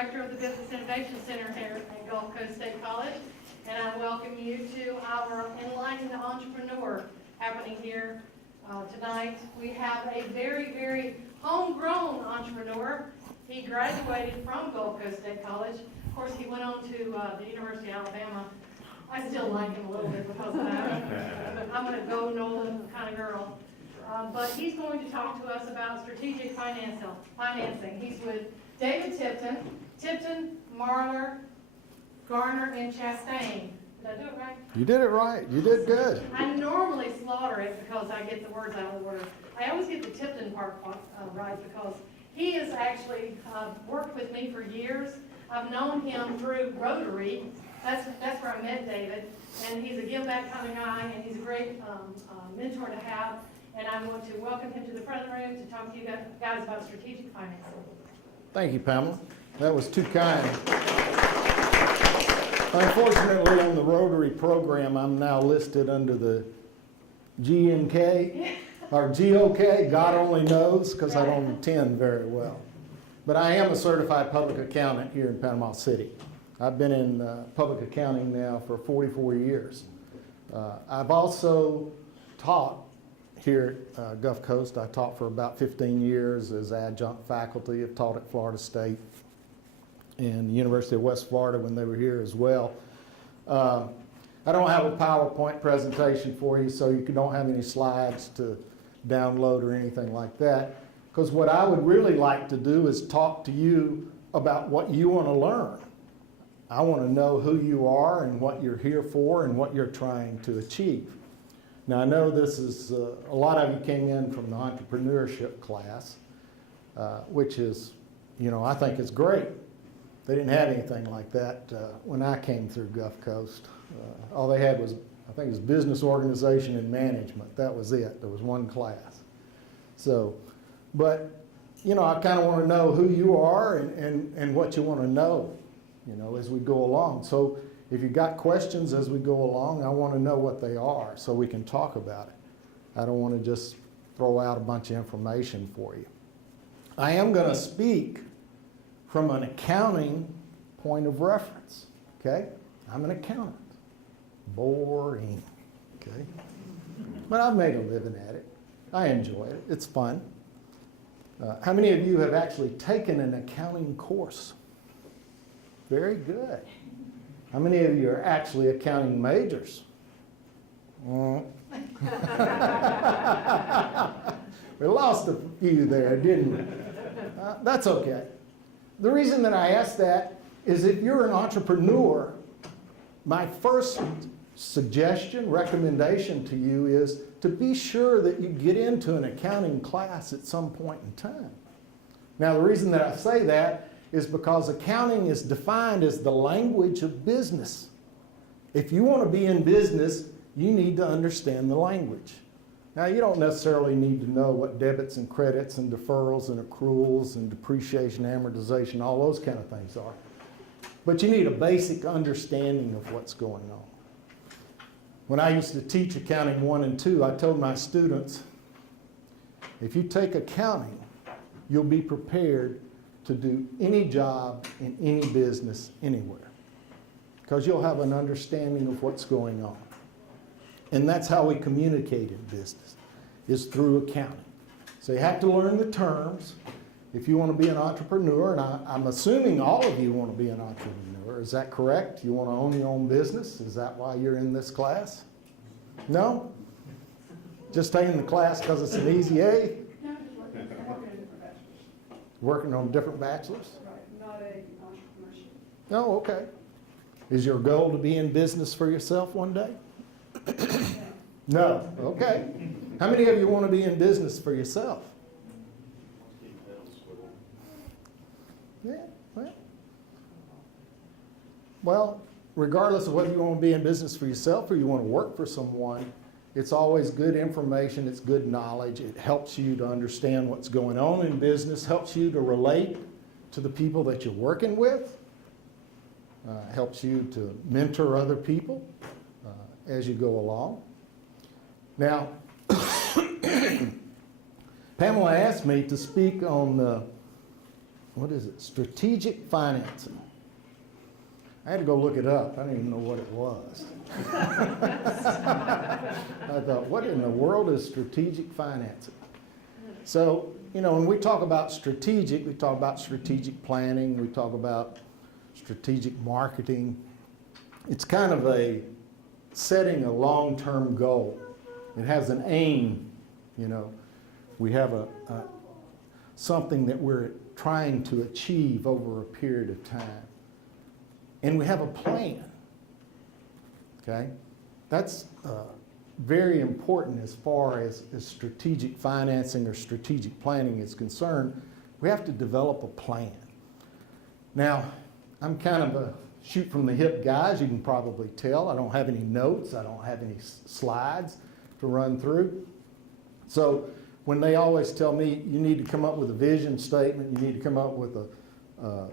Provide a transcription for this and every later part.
Director of the Business Innovation Center here at Gulf Coast State College, and I welcome you to our Enlightened Entrepreneur happening here tonight. We have a very, very homegrown entrepreneur. He graduated from Gulf Coast State College. Of course, he went on to the University of Alabama. I still like him a little bit because of that. I'm a go Nolan kind of girl. But he's going to talk to us about strategic financing. He's with David Tipton, Marler, Garner, and Chastain. Did I do it right? You did it right. You did good. I normally slaughter it because I get the words out of order. I always get the Tipton part right because he has actually worked with me for years. I've known him through Rotary. That's where I met David. And he's a give back kind of guy, and he's a great mentor to have. And I want to welcome him to the front room to talk to you guys about strategic financing. Thank you, Pamela. That was too kind. Unfortunately, on the Rotary program, I'm now listed under the GNK, or GOK, God only knows, because I don't attend very well. But I am a certified public accountant here in Panama City. I've been in public accounting now for 44 years. I've also taught here at Gulf Coast. I taught for about 15 years as adjunct faculty. I've taught at Florida State and the University of West Florida when they were here as well. I don't have a PowerPoint presentation for you, so you don't have any slides to download or anything like that. Because what I would really like to do is talk to you about what you want to learn. I want to know who you are and what you're here for and what you're trying to achieve. Now, I know this is, a lot of you came in from the entrepreneurship class, which is, I think it's great. They didn't have anything like that when I came through Gulf Coast. All they had was, I think it was business organization and management. That was it. There was one class. So, but, I kind of want to know who you are and what you want to know, as we go along. So if you've got questions as we go along, I want to know what they are so we can talk about it. I don't want to just throw out a bunch of information for you. I am going to speak from an accounting point of reference, okay? I'm an accountant. Boring, okay? But I've made a living at it. I enjoy it. It's fun. How many of you have actually taken an accounting course? Very good. How many of you are actually accounting majors? We lost a few there, didn't we? That's okay. The reason that I ask that is if you're an entrepreneur, my first suggestion, recommendation to you is to be sure that you get into an accounting class at some point in time. Now, the reason that I say that is because accounting is defined as the language of business. If you want to be in business, you need to understand the language. Now, you don't necessarily need to know what debits and credits and deferrals and accruals and depreciation, amortization, all those kind of things are. But you need a basic understanding of what's going on. When I used to teach accounting 1 and 2, I told my students, if you take accounting, you'll be prepared to do any job in any business anywhere, because you'll have an understanding of what's going on. And that's how we communicate in business, is through accounting. So you have to learn the terms if you want to be an entrepreneur, and I'm assuming all of you want to be an entrepreneur. Is that correct? You want to own your own business? Is that why you're in this class? No? Just taking the class because it's an easy A? Working on different bachelors? Right, not a entrepreneurship. Oh, okay. Is your goal to be in business for yourself one day? No. Okay. How many of you want to be in business for yourself? Yeah, well, regardless of whether you want to be in business for yourself or you want to work for someone, it's always good information, it's good knowledge. It helps you to understand what's going on in business, helps you to relate to the people that you're working with, helps you to mentor other people as you go along. Now, Pamela asked me to speak on what is it? Strategic financing. I had to go look it up. I didn't even know what it was. I thought, what in the world is strategic financing? So, when we talk about strategic, we talk about strategic planning, we talk about strategic marketing. It's kind of a setting a long-term goal. It has an aim, We have something that we're trying to achieve over a period of time. And we have a plan, okay? That's very important as far as strategic financing or strategic planning is concerned. We have to develop a plan. Now, I'm kind of a shoot from the hip guy, as you can probably tell. I don't have any notes. I don't have any slides to run through. So when they always tell me you need to come up with a vision statement, you need to come up with a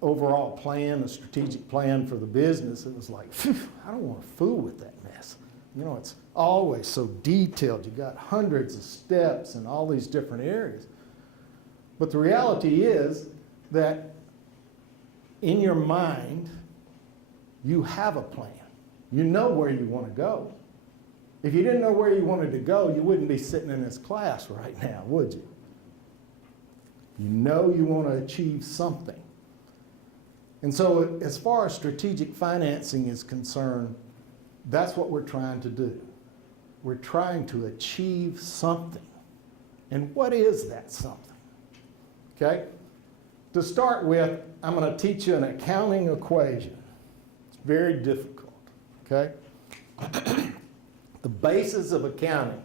overall plan, a strategic plan for the business, it was like, phew, I don't want to fool with that mess. It's always so detailed. You got hundreds of steps in all these different areas. But the reality is that in your mind, you have a plan. You know where you want to go. If you didn't know where you wanted to go, you wouldn't be sitting in this class right now, would you? You know you want to achieve something. And so as far as strategic financing is concerned, that's what we're trying to do. We're trying to achieve something. And what is that something? Okay? To start with, I'm going to teach you an accounting equation. It's very difficult. Okay? The basis of accounting.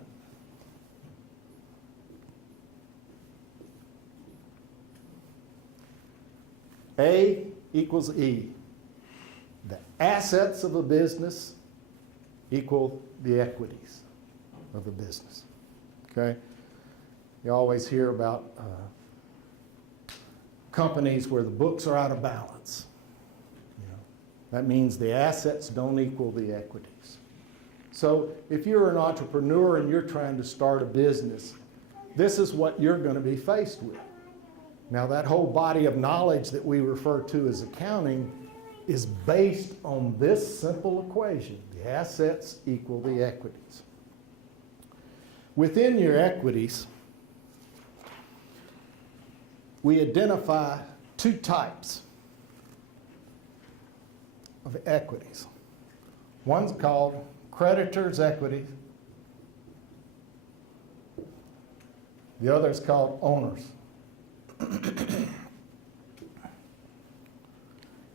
A equals E. The assets of a business equal the equities of a business. Okay? You always hear about companies where the books are out of balance. That means the assets don't equal the equities. So if you're an entrepreneur and you're trying to start a business, this is what you're going to be faced with. Now, that whole body of knowledge that we refer to as accounting is based on this simple equation. The assets equal the equities. Within your equities, we identify two types of equities. One's called creditors' equity. The other is called owners.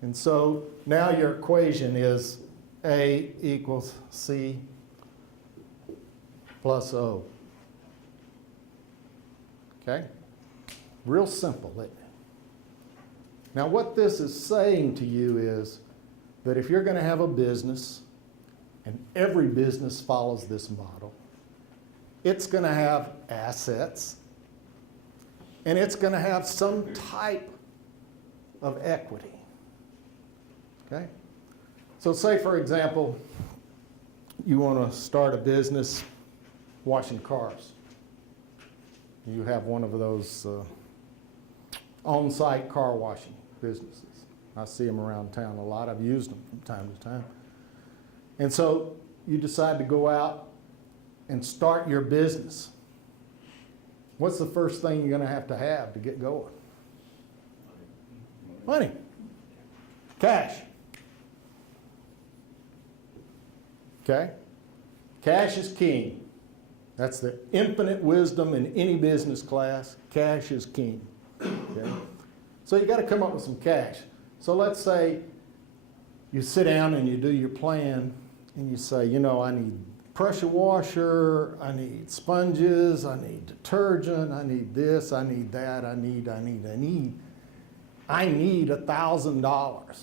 And so now your equation is A equals C plus O. Okay? Real simple, isn't it? Now what this is saying to you is that if you're going to have a business, and every business follows this model, it's going to have assets, and it's going to have some type of equity. Okay? So say, for example, you want to start a business washing cars. You have one of those on-site car washing businesses. I see them around town a lot. I've used them from time to time. And so you decide to go out and start your business. What's the first thing you're going to have to get going? Money. Cash. Okay? Cash is king. That's the infinite wisdom in any business class. Cash is king. Okay? So you got to come up with some cash. So let's say you sit down and you do your plan and you say, I need pressure washer, I need sponges, I need detergent, I need this, I need that, I need $1,000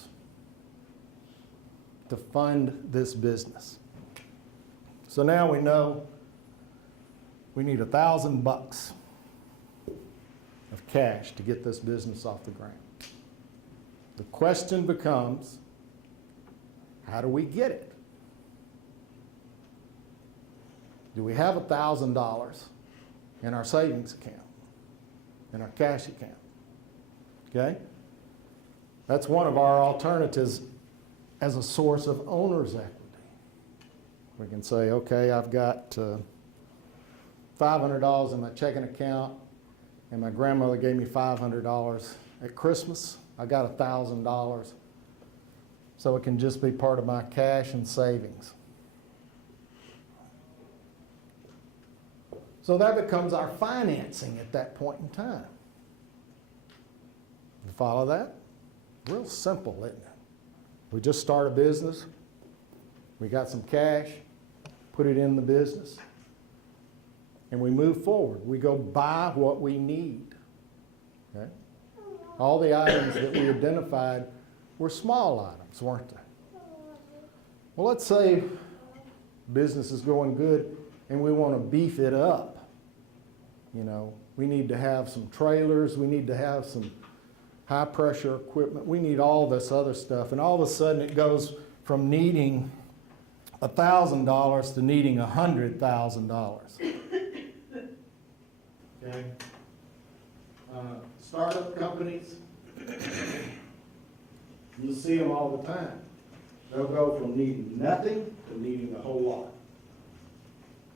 to fund this business. So now we know we need $1,000 of cash to get this business off the ground. The question becomes, how do we get it? Do we have $1,000 in our savings account, in our cash account? Okay? That's one of our alternatives as a source of owner's equity. We can say, okay, I've got $500 in my checking account, and my grandmother gave me $500 at Christmas. I got $1,000. So it can just be part of my cash and savings. So that becomes our financing at that point in time. You follow that? Real simple, isn't it? We just start a business. We got some cash, put it in the business, and we move forward. We go buy what we need. Okay? All the items that we identified were small items, weren't they? Well, let's say business is going good and we want to beef it up. You know, we need to have some trailers, we need to have some high pressure equipment, we need all this other stuff, and all of a sudden it goes from needing $1,000 to needing $100,000. Okay? Startup companies, you see them all the time. They'll go from needing nothing to needing a whole lot.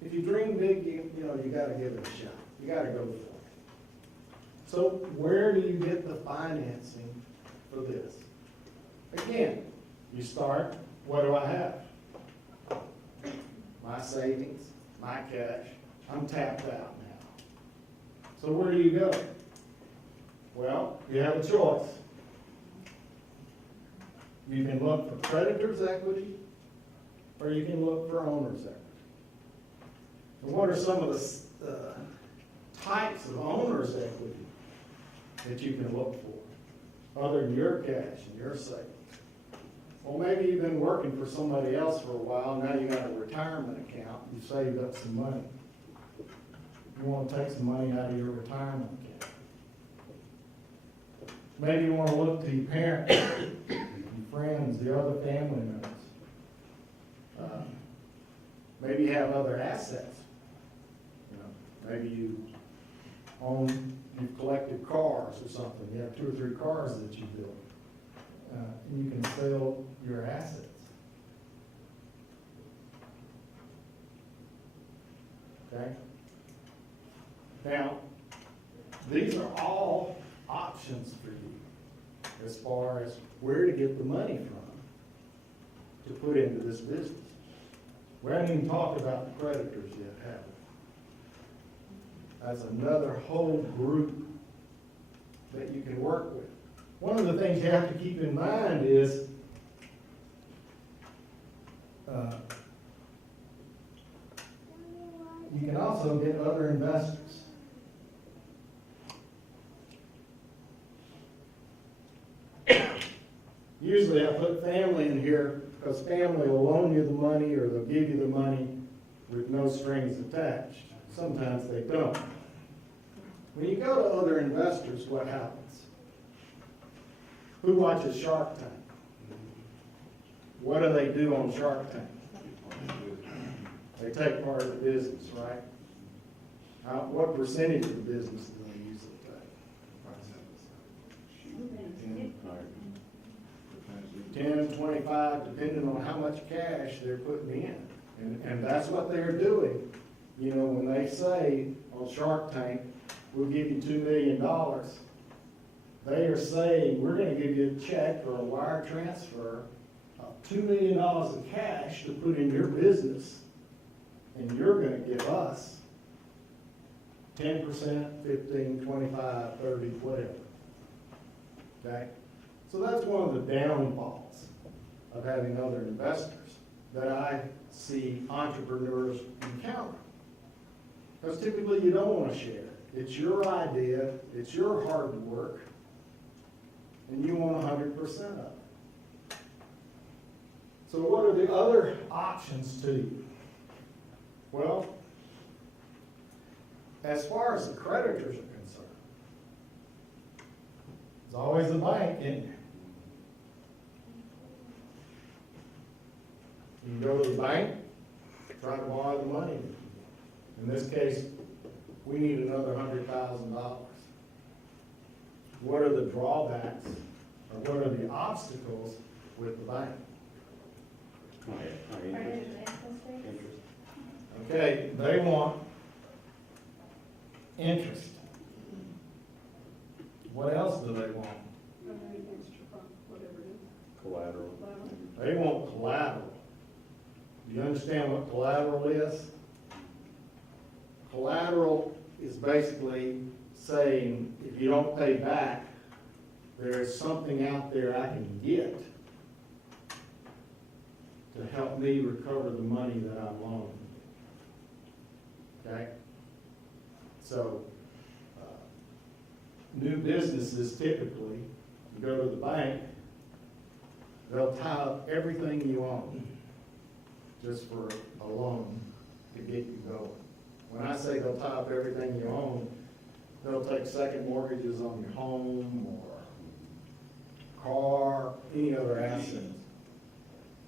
If you dream big, you know, you got to give it a shot. You got to go for it. So where do you get the financing for this? Again, you start, what do I have? My savings, my cash. I'm tapped out now. So where do you go? Well, you have a choice. You can look for creditor's equity, or you can look for owner's equity. And what are some of the types of owner's equity that you can look for, other than your cash and your savings? Well, maybe you've been working for somebody else for a while, now you got a retirement account, you saved up some money. You want to take some money out of your retirement account. Maybe you want to look to your parents, your friends, the other family members. Maybe you have other assets. You know, maybe you've collected cars or something. You have 2 or 3 cars that you built. And you can sell your assets. Okay? Now, these are all options for you as far as where to get the money from to put into this business. We haven't even talked about the creditors yet, have we? That's another whole group that you can work with. One of the things you have to keep in mind is you can also get other investors. Usually I put family in here because family will loan you the money or they'll give you the money with no strings attached. Sometimes they don't. When you go to other investors, what happens? Who watches Shark Tank? What do they do on Shark Tank? They take part of the business, right? What percentage of the business do they usually take? 10, 25, depending on how much cash they're putting in. And that's what they're doing. You know, when they say on Shark Tank, we'll give you $2 million, they are saying, we're going to give you a check or a wire transfer of $2 million of cash to put in your business, and you're going to give us 10%, 15, 25, 30, whatever. Okay? So that's one of the downfalls of having other investors that I see entrepreneurs encounter. Because typically you don't want to share. It's your idea, it's your hard work, and you want 100% of it. So what are the other options to you? Well, as far as the creditors are concerned, there's always a bank, isn't there? You can go to the bank, try to borrow the money. In this case, we need another $100,000. what are the drawbacks, or what are the obstacles with the bank? Interest. Okay, they want interest. What else do they want? Anything extra from whatever it is. Collateral. They want collateral. Do you understand what collateral is? Collateral is basically saying, if you don't pay back, there is something out there I can get to help me recover the money that I'm loaned. Okay? So, new businesses typically, you go to the bank, they'll tie up everything you own just for a loan to get you going. When I say they'll tie up everything you own, they'll take second mortgages on your home or car, any other assets.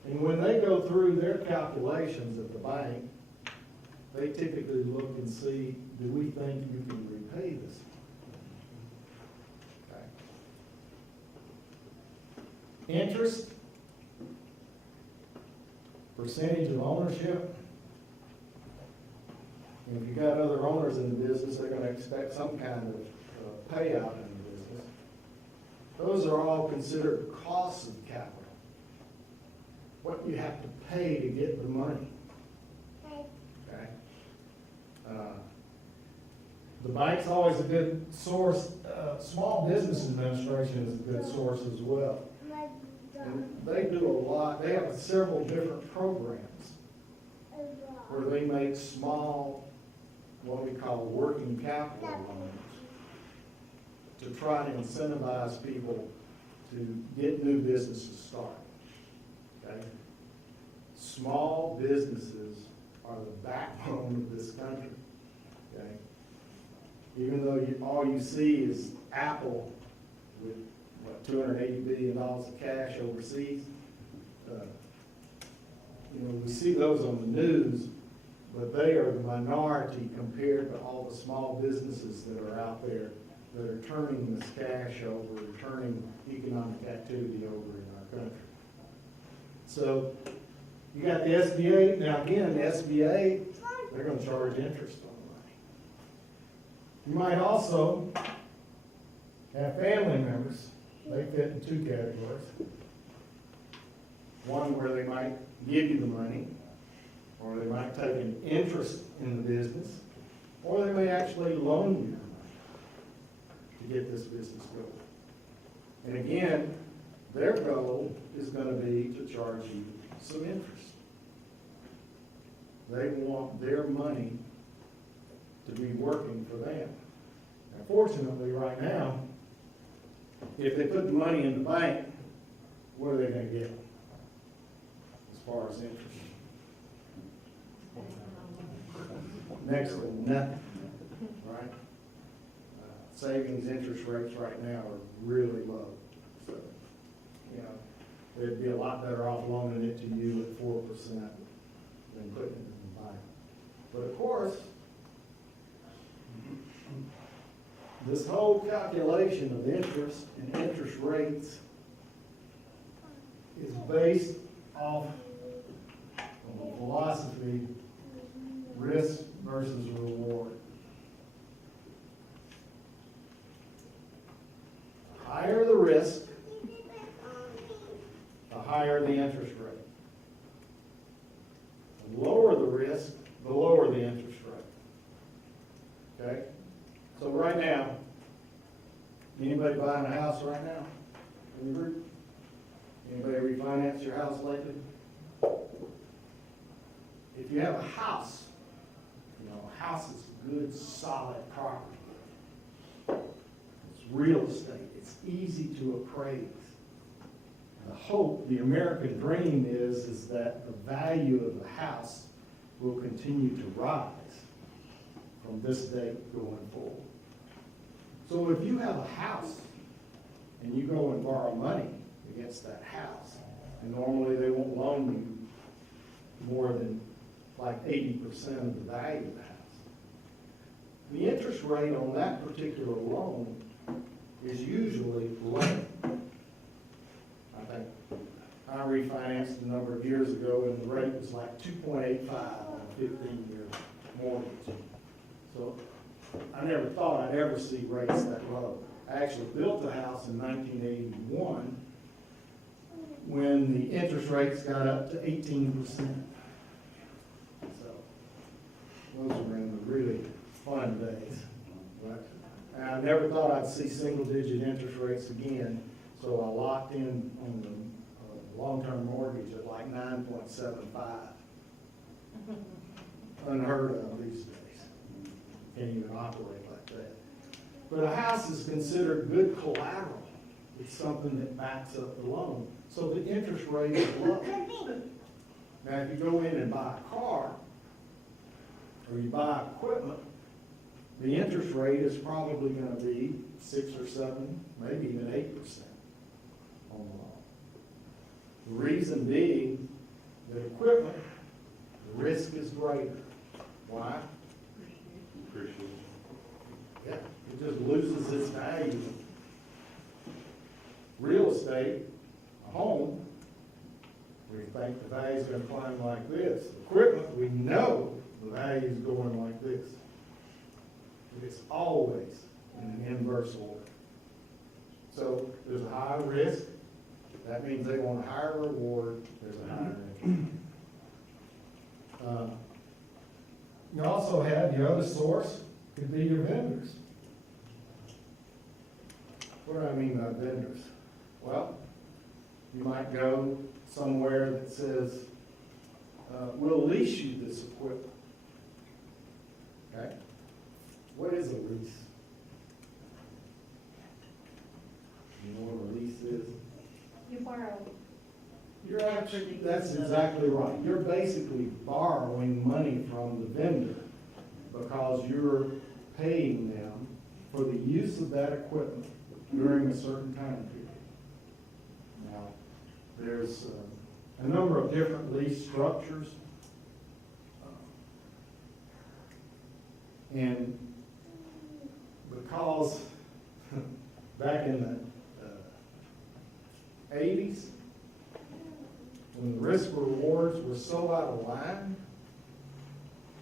And when they go through their calculations at the bank, they typically look and see, do we think you can repay this? Okay. Interest, percentage of ownership. And if you've got other owners in the business, they're going to expect some kind of payout in the business. Those are all considered costs of capital. What you have to pay to get the money. Okay? The bank's always a good source. Small Business Administration is a good source as well. And they do a lot. They have several different programs where they make small, what we call working capital loans, to try to incentivize people to get new businesses started. Okay? Small businesses are the backbone of this country. Okay? Even though all you see is Apple with, what, $280 billion of cash overseas, we see those on the news, but they are the minority compared to all the small businesses that are out there that are turning this cash over, turning economic activity over in our country. So you got the SBA. Now again, the SBA, they're going to charge interest on the money. You might also have family members. They fit in two categories. One where they might give you the money, or they might take an interest in the business, or they may actually loan you the money to get this business going. And again, their goal is going to be to charge you some interest. They want their money to be working for them. Now, fortunately, right now, if they put the money in the bank, what are they going to get as far as interest? Next to nothing, right? Savings interest rates right now are really low. So, they'd be a lot better off loaning it to you at 4% than putting it in the bank. But of course, this whole calculation of interest and interest rates is based off of a philosophy, risk versus reward. The higher the risk, the higher the interest rate. The lower the risk, the lower the interest rate. Okay? So right now, anybody buying a house right now? In the group? Anybody refinance your house lately? If you have a house, a house is good, solid property. It's real estate. It's easy to appraise. The hope, the American dream is that the value of the house will continue to rise from this date going forward. So if you have a house and you go and borrow money against that house, and normally they won't loan you more than like 80% of the value of the house. The interest rate on that particular loan is usually low. I think I refinanced a number of years ago and the rate was like 2.85 on a 15-year mortgage. So I never thought I'd ever see rates that low. I actually built a house in 1981 when the interest rates got up to 18%. So those were in the really fun days. But I never thought I'd see single-digit interest rates again, so I locked in on the long-term mortgage at like 9.75. Unheard of these days. Can't even operate like that. But a house is considered good collateral. It's something that backs up the loan. So the interest rate is low. Now, if you go in and buy a car, or you buy equipment, the interest rate is probably going to be 6 or 7, maybe even 8% on the loan. The reason being that equipment, the risk is greater. Why? Appreciate Yeah, it just loses its value. Real estate, a home, we think the value is going to climb like this. Equipment, we know the value is going like this. It's always in an inverse order. So there's a higher risk. That means they want a higher reward. There's a higher interest. You also have your other source, could be your vendors. What do I mean by vendors? Well, you might go somewhere that says, we'll lease you this equipment. Okay? What is a lease? You know what a lease is? You borrow. You're actually, that's exactly right. You're basically borrowing money from the vendor because you're paying them for the use of that equipment during a certain time period. Now, there's a number of different lease structures. And because back in the 80s, when the risk rewards were so out of line,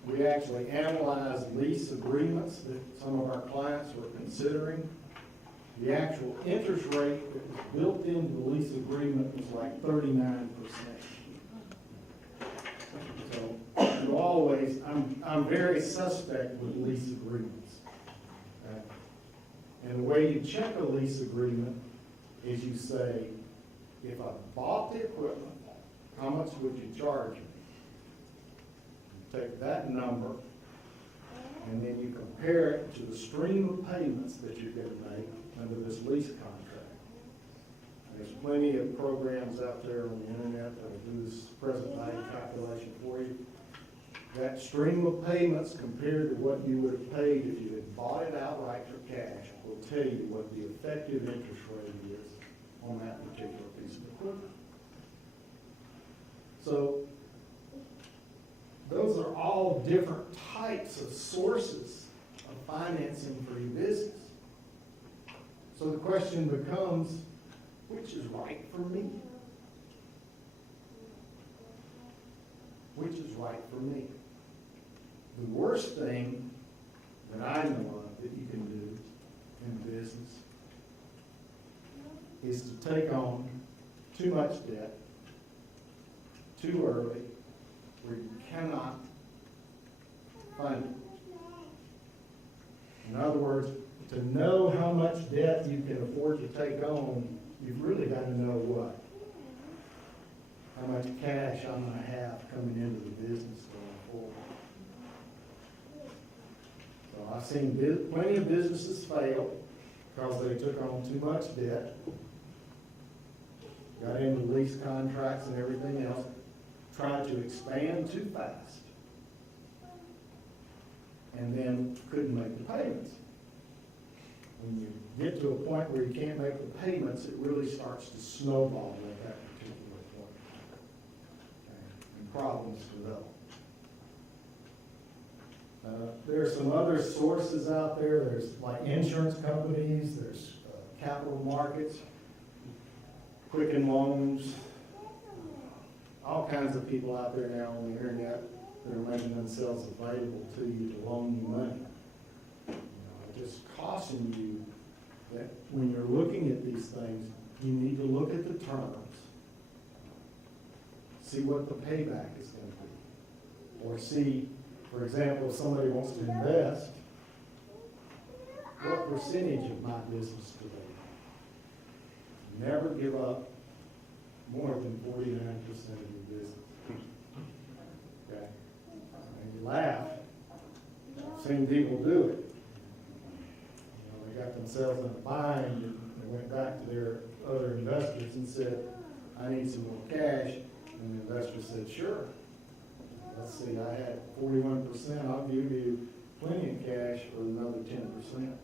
we actually analyzed lease agreements that some of our clients were considering. The actual interest rate that was built into the lease agreement was like 39%. So you always, I'm very suspect with lease agreements. And the way you check a lease agreement is you say, if I bought the equipment, how much would you charge me? You take that number, and then you compare it to the stream of payments that you're going to make under this lease contract. There's plenty of programs out there on the internet that will do this present value calculation for you. That stream of payments compared to what you would have paid if you had bought it outright for cash will tell you what the effective interest rate is on that particular piece of equipment. So those are all different types of sources of financing for your business. So the question becomes, which is right for me? Which is right for me? The worst thing that I know of that you can do in business is to take on too much debt too early where you cannot fund it. In other words, to know how much debt you can afford to take on, you've really got to know what? How much cash I'm going to have coming into the business going forward. So I've seen plenty of businesses fail because they took on too much debt, got into lease contracts and everything else, tried to expand too fast, and then couldn't make the payments. When you get to a point where you can't make the payments, it really starts to snowball at that particular point. Okay. And problems develop. There are some other sources out there. There's like insurance companies, there's capital markets, Quicken Loans, all kinds of people out there now on the internet that are making themselves available to you to loan you money. I just caution you that when you're looking at these things, you need to look at the terms, see what the payback is going to be, or see, for example, if somebody wants to invest, what percentage of my business do they? Never give up more than 49% of your business. Okay? And you laugh. I've seen people do it. They got themselves in a bind and they went back to their other investors and said, I need some more cash. And the investor said, sure. Let's see, I had 41%. I'll give you plenty of cash for another 10%.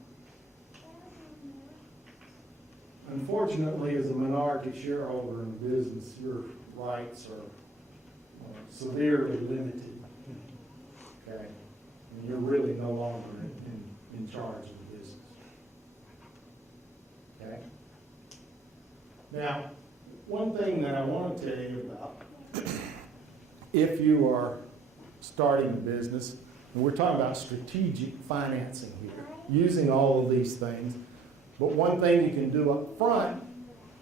Unfortunately, as a minority shareholder in the business, your rights are severely limited. Okay? And you're really no longer in charge of the business. Okay? Now, one thing that I want to tell you about, if you are starting a business, and we're talking about strategic financing here, using all of these things, but one thing you can do up front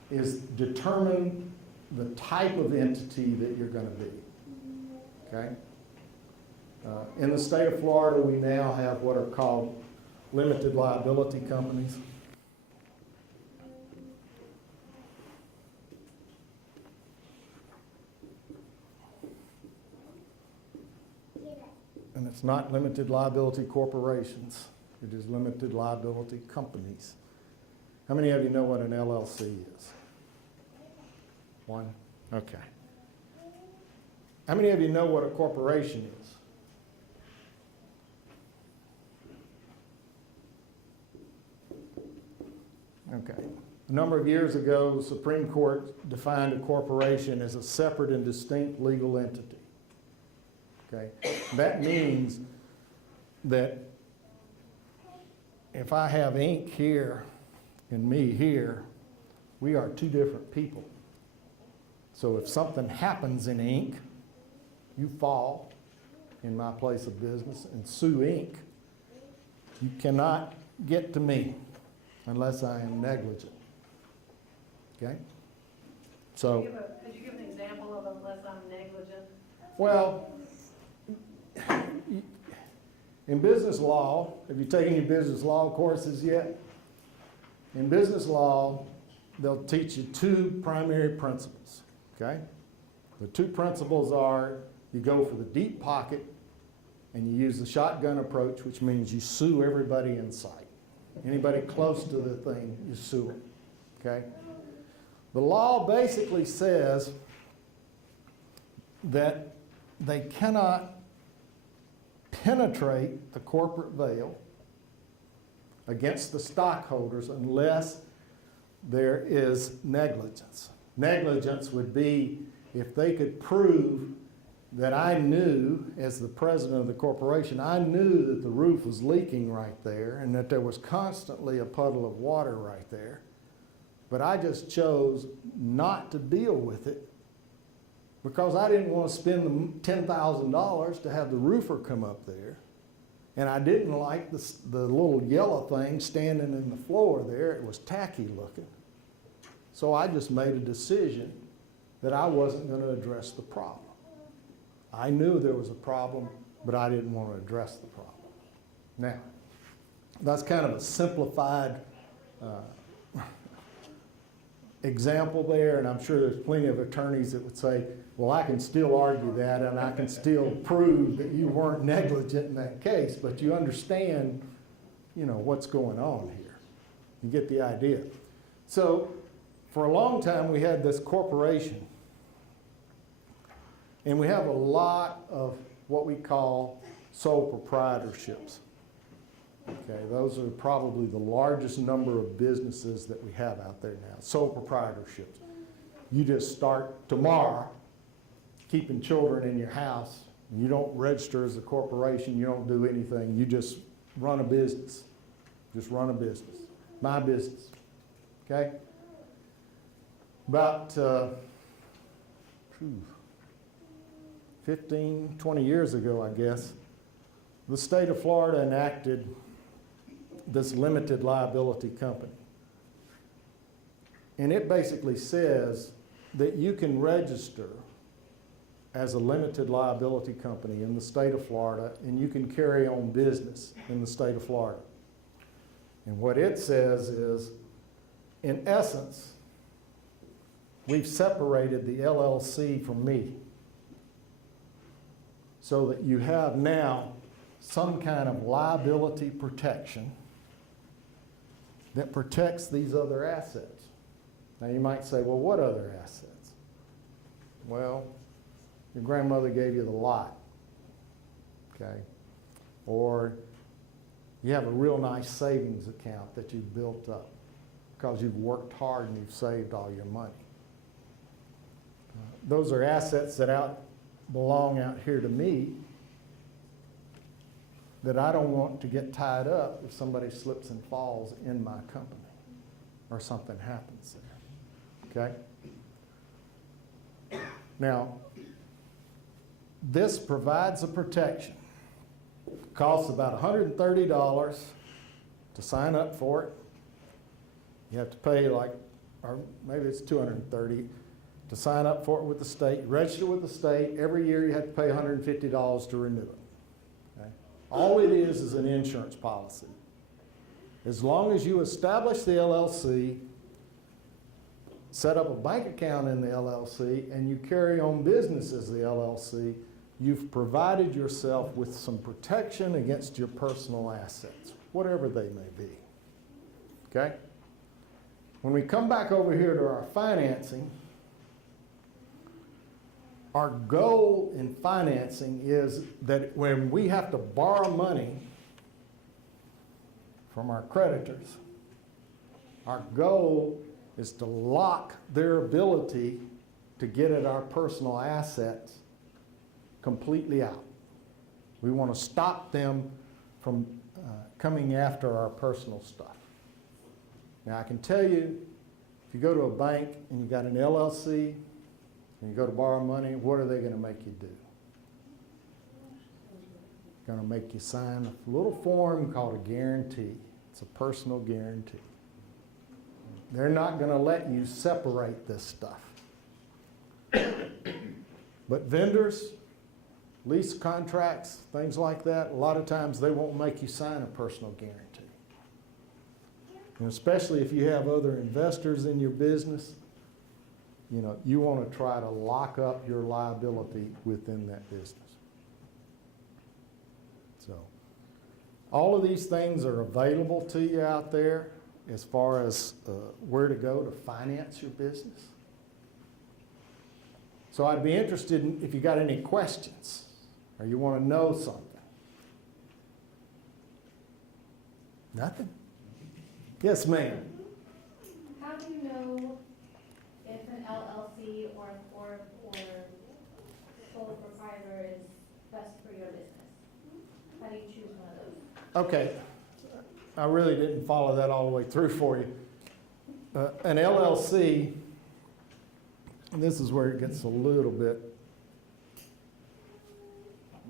is determine the type of entity that you're going to be. Okay? In the state of Florida, we now have what are called limited liability companies. And it's not limited liability corporations. It is limited liability companies. How many of you know what an LLC is? One? Okay. How many of you know what a corporation is? Okay. A number of years ago, the Supreme Court defined a corporation as a separate and distinct legal entity. Okay? That means that if I have Inc. here and me here, we are two different people. So if something happens in Inc., you fall in my place of business and sue Inc., you cannot get to me unless I am negligent. Okay? So, Could you give an example of unless I'm negligent? well, in business law, have you taken your business law courses yet? In business law, they'll teach you two primary principles, okay? The two principles are you go for the deep pocket and you use the shotgun approach, which means you sue everybody in sight. Anybody close to the thing, you sue them, okay? The law basically says that they cannot penetrate the corporate veil against the stockholders unless there is negligence. Negligence would be if they could prove that I knew, as the president of the corporation, I knew that the roof was leaking right there and that there was constantly a puddle of water right there, but I just chose not to deal with it because I didn't want to spend the $10,000 to have the roofer come up there. And I didn't like the little yellow thing standing in the floor there. It was tacky looking. So I just made a decision that I wasn't going to address the problem. I knew there was a problem, but I didn't want to address the problem. Now, that's kind of a simplified example there, and I'm sure there's plenty of attorneys that would say, well, I can still argue that, and I can still prove that you weren't negligent in that case, but you understand, you know, what's going on here. You get the idea. So, for a long time, we had this corporation, and we have a lot of what we call sole proprietorships. Okay, those are probably the largest number of businesses that we have out there now, sole proprietorships. You just start tomorrow keeping children in your house, and you don't register as a corporation, you don't do anything, you just run a business. Just run a business. My business. Okay? About 15, 20 years ago, I guess, the state of Florida enacted this limited liability company. And it basically says that you can register as a limited liability company in the state of Florida, and you can carry on business in the state of Florida. And what it says is, in essence, we've separated the LLC from me, so that you have now some kind of liability protection that protects these other assets. Now you might say, well, what other assets? Well, your grandmother gave you the lot, okay? Or you have a real nice savings account that you've built up because you've worked hard and you've saved all your money. Those are assets that belong out here to me that I don't want to get tied up if somebody slips and falls in my company or something happens there, okay? Now, this provides a protection. It costs about $130 to sign up for it. You have to pay or maybe it's $230 to sign up for it with the state. Register with the state. Every year you have to pay $150 to renew it. Okay? All it is an insurance policy. As long as you establish the LLC, set up a bank account in the LLC, and you carry on business as the LLC, you've provided yourself with some protection against your personal assets, whatever they may be. Okay? When we come back over here to our financing, our goal in financing is that when we have to borrow money from our creditors, our goal is to lock their ability to get at our personal assets completely out. We want to stop them from coming after our personal stuff. Now I can tell you, if you go to a bank and you got an LLC and you go to borrow money, what are they going to make you do? They're going to make you sign a little form called a guarantee. It's a personal guarantee. They're not going to let you separate this stuff. But vendors, lease contracts, things like that, a lot of times they won't make you sign a personal guarantee. And especially if you have other investors in your business, you want to try to lock up your liability within that business. So, all of these things are available to you out there as far as where to go to finance your business. So I'd be interested in if you got any questions or you want to know something. Nothing? Yes, ma'am. How do you know if an LLC or a corp or sole proprietor is best for your business? How do you choose one of those? Okay. I really didn't follow that all the way through for you. An LLC, and this is where it gets a little bit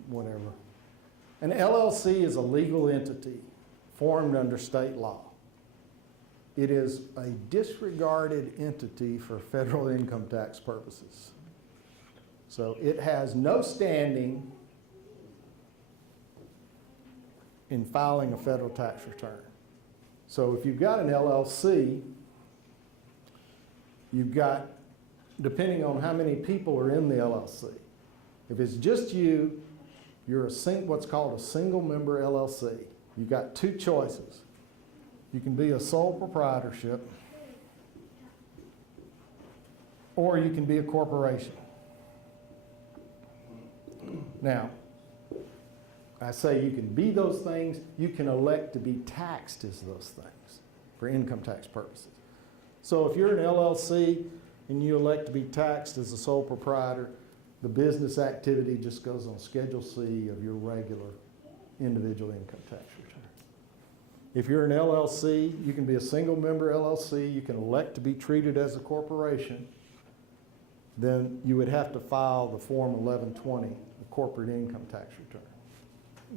whatever. An LLC is a legal entity formed under state law. It is a disregarded entity for federal income tax purposes. So it has no standing in filing a federal tax return. So if you've got an LLC, you've got, depending on how many people are in the LLC, if it's just you, you're what's called a single member LLC. You've got two choices. You can be a sole proprietorship, or you can be a corporation. Now, I say you can be those things, you can elect to be taxed as those things for income tax purposes. So if you're an LLC and you elect to be taxed as a sole proprietor, the business activity just goes on Schedule C of your regular individual income tax return. If you're an LLC, you can be a single member LLC, you can elect to be treated as a corporation, then you would have to file the Form 1120, the corporate income tax return.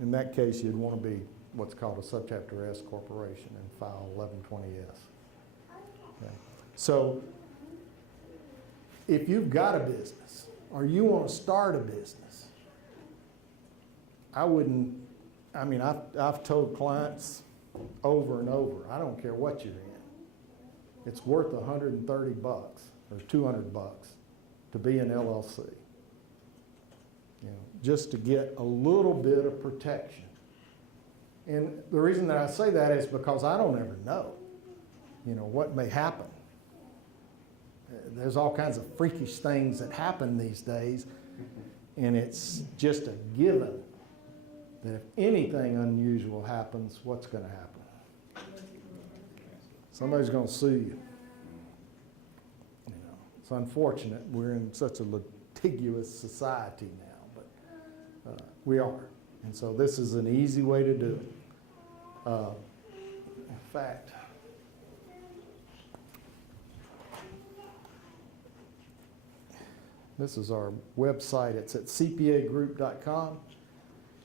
In that case, you'd want to be what's called a subchapter S corporation and file 1120S. Okay. So if you've got a business or you want to start a business, I've told clients over and over, I don't care what you're in. It's worth $130 or $200 to be an LLC. You know, just to get a little bit of protection. And the reason that I say that is because I don't ever know, what may happen. There's all kinds of freakish things that happen these days, and it's just a given that if anything unusual happens, what's going to happen? Somebody's going to sue you. It's unfortunate we're in such a litigious society now, but we are. And so this is an easy way to do it. In fact, this is our website. It's at cpagroup.com.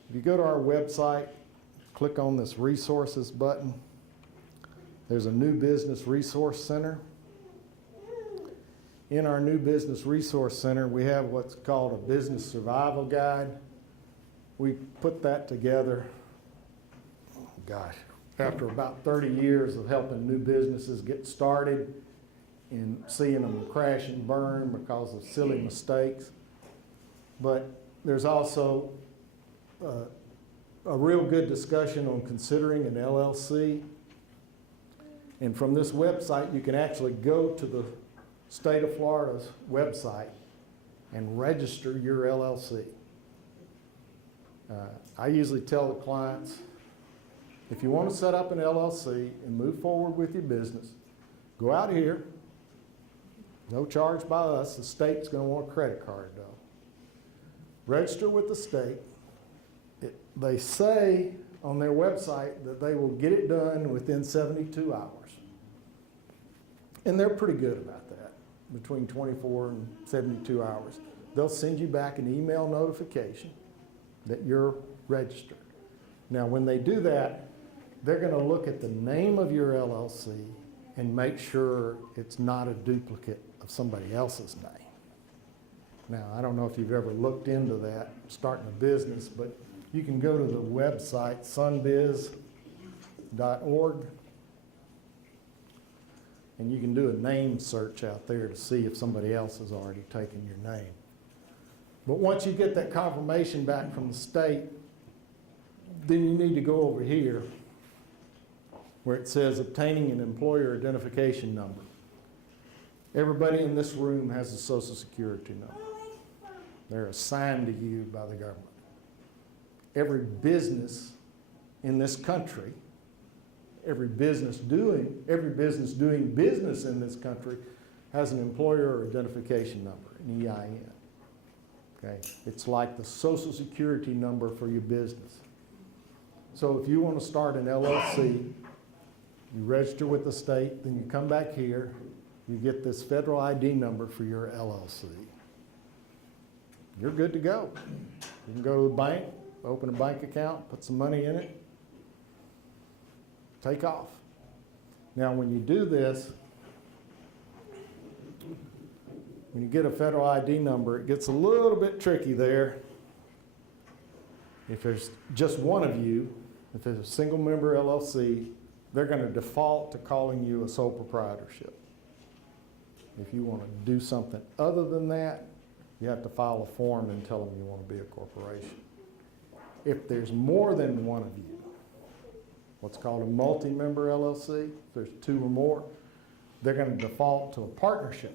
If you go to our website, click on this resources button. There's a new business resource center. In our new business resource center, we have what's called a business survival guide. We put that together, after about 30 years of helping new businesses get started and seeing them crash and burn because of silly mistakes. But there's also a real good discussion on considering an LLC. And from this website, you can actually go to the state of Florida's website and register your LLC. I usually tell the clients, if you want to set up an LLC and move forward with your business, go out here, no charge by us, the state's going to want a credit card though. Register with the state. They say on their website that they will get it done within 72 hours. And they're pretty good about that, between 24 and 72 hours. They'll send you back an email notification that you're registered. Now, when they do that, they're going to look at the name of your LLC and make sure it's not a duplicate of somebody else's name. Now, I don't know if you've ever looked into that, starting a business, but you can go to the website, sunbiz.org, and you can do a name search out there to see if somebody else has already taken your name. But once you get that confirmation back from the state, then you need to go over here where it says obtaining an employer identification number. Everybody in this room has a Social Security number. They're assigned to you by the government. Every business in this country, every business doing business in this country has an employer identification number, an EIN. Okay? It's like the Social Security number for your business. So if you want to start an LLC, you register with the state, then you come back here, you get this federal ID number for your LLC. You're good to go. You can go to the bank, open a bank account, put some money in it, take off. Now, when you do this, when you get a federal ID number, it gets a little bit tricky there. If there's just one of you, if there's a single member LLC, they're going to default to calling you a sole proprietorship. If you want to do something other than that, you have to file a form and tell them you want to be a corporation. If there's more than one of you, what's called a multi-member LLC, if there's two or more, they're going to default to a partnership.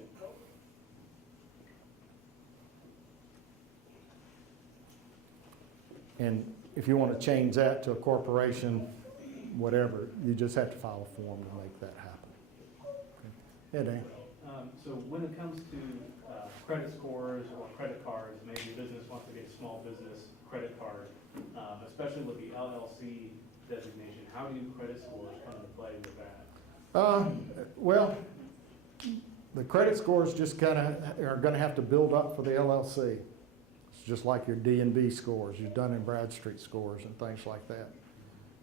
And if you want to change that to a corporation, whatever, you just have to file a form to make that happen. Okay. Yeah, Dan. So when it comes to credit scores or credit cards, maybe a business wants to get a small business credit card, especially with the LLC designation, how do credit scores come into play with that? Well, the credit scores just kind of are going to have to build up for the LLC. It's just like your D&B scores, your Dun and Bradstreet scores and things like that.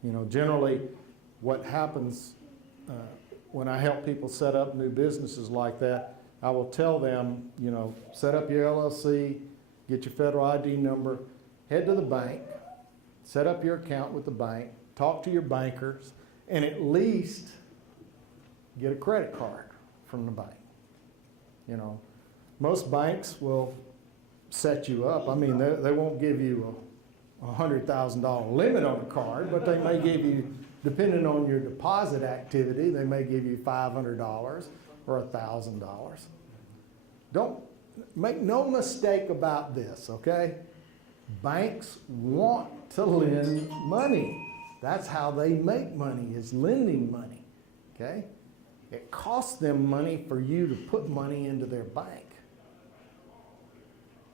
You know, generally what happens when I help people set up new businesses like that, I will tell them, you know, set up your LLC, get your federal ID number, head to the bank, set up your account with the bank, talk to your bankers, and at least get a credit card from the bank. You know, most banks will set you up. I mean, they won't give you a $100,000 limit on a card, but they may give you, depending on your deposit activity, they may give you $500 or $1,000. Don't make no mistake about this, okay? Banks want to lend money. That's how they make money, is lending money, okay? It costs them money for you to put money into their bank.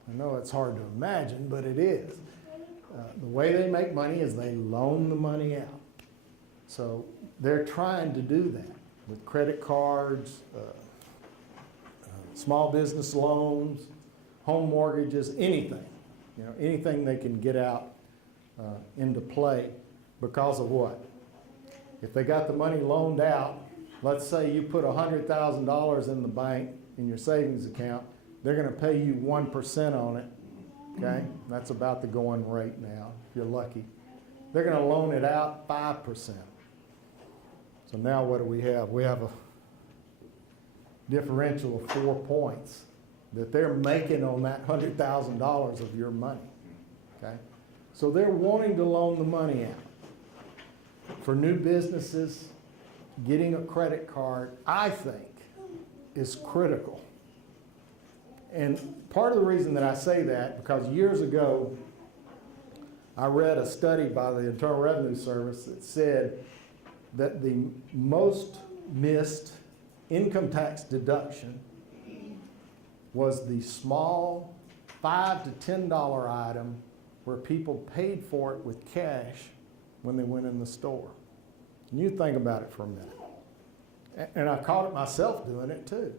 I know it's hard to imagine, but it is. The way they make money is they loan the money out. So they're trying to do that with credit cards, small business loans, home mortgages, anything. You know, anything they can get out into play because of what? If they got the money loaned out, let's say you put $100,000 in the bank in your savings account, they're going to pay you 1% on it, okay? That's about the going rate now, if you're lucky. They're going to loan it out 5%. So now what do we have? We have a differential of 4 points that they're making on that $100,000 of your money, okay? So they're wanting to loan the money out. For new businesses, getting a credit card, I think, is critical. And part of the reason that I say that, because years ago, I read a study by the Internal Revenue Service that said that the most missed income tax deduction was the small $5 to $10 item where people paid for it with cash when they went in the store. And you think about it for a minute. And I caught it myself doing it too.